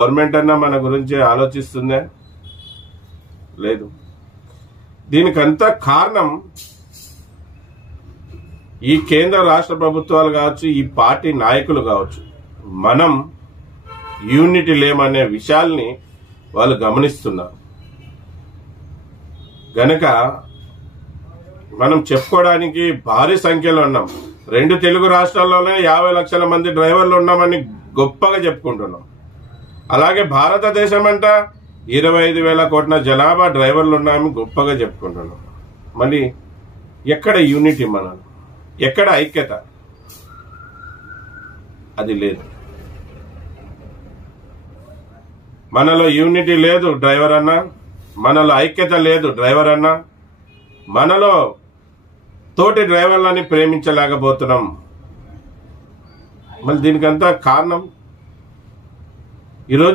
Government అన్నా మన గురించి ఆలోచిస్తుందా? లేదు. దీనికంతా కారణం ఈ కేంద్ర రాష్ట్ర ప్రభుత్వాలు కావచ్చు, ఈ పార్టీ నాయకులు కావచ్చు. మనం యూనిటీ లేమనే విషయాల్ని వాళ్ళు గమనిస్తున్నారు గనక మనం చెప్పుకోవడానికి భారీ సంఖ్యలో ఉన్నాం. 2 తెలుగు రాష్ట్రాల్లోనే 50 లక్షల మంది డ్రైవర్లు ఉన్నామని గొప్పగా చెప్పుకుంటున్నాం. అలాగే భారతదేశం అంట 25,000 కోట్ల జనాభా డ్రైవర్లు ఉన్నామని గొప్పగా చెప్పుకుంటున్నాం. మళ్ళీ ఎక్కడ యూనిటీ? మనలో ఎక్కడ ఐక్యత? అది లేదు. మనలో యూనిటీ లేదు డ్రైవర్ అన్నా, మనలో ఐక్యత లేదు డ్రైవర్ అన్నా, మనలో తోటి డ్రైవర్లని ప్రేమించలేకపోతున్నాం. మళ్ళీ దీనికంతా కారణం ఈరోజు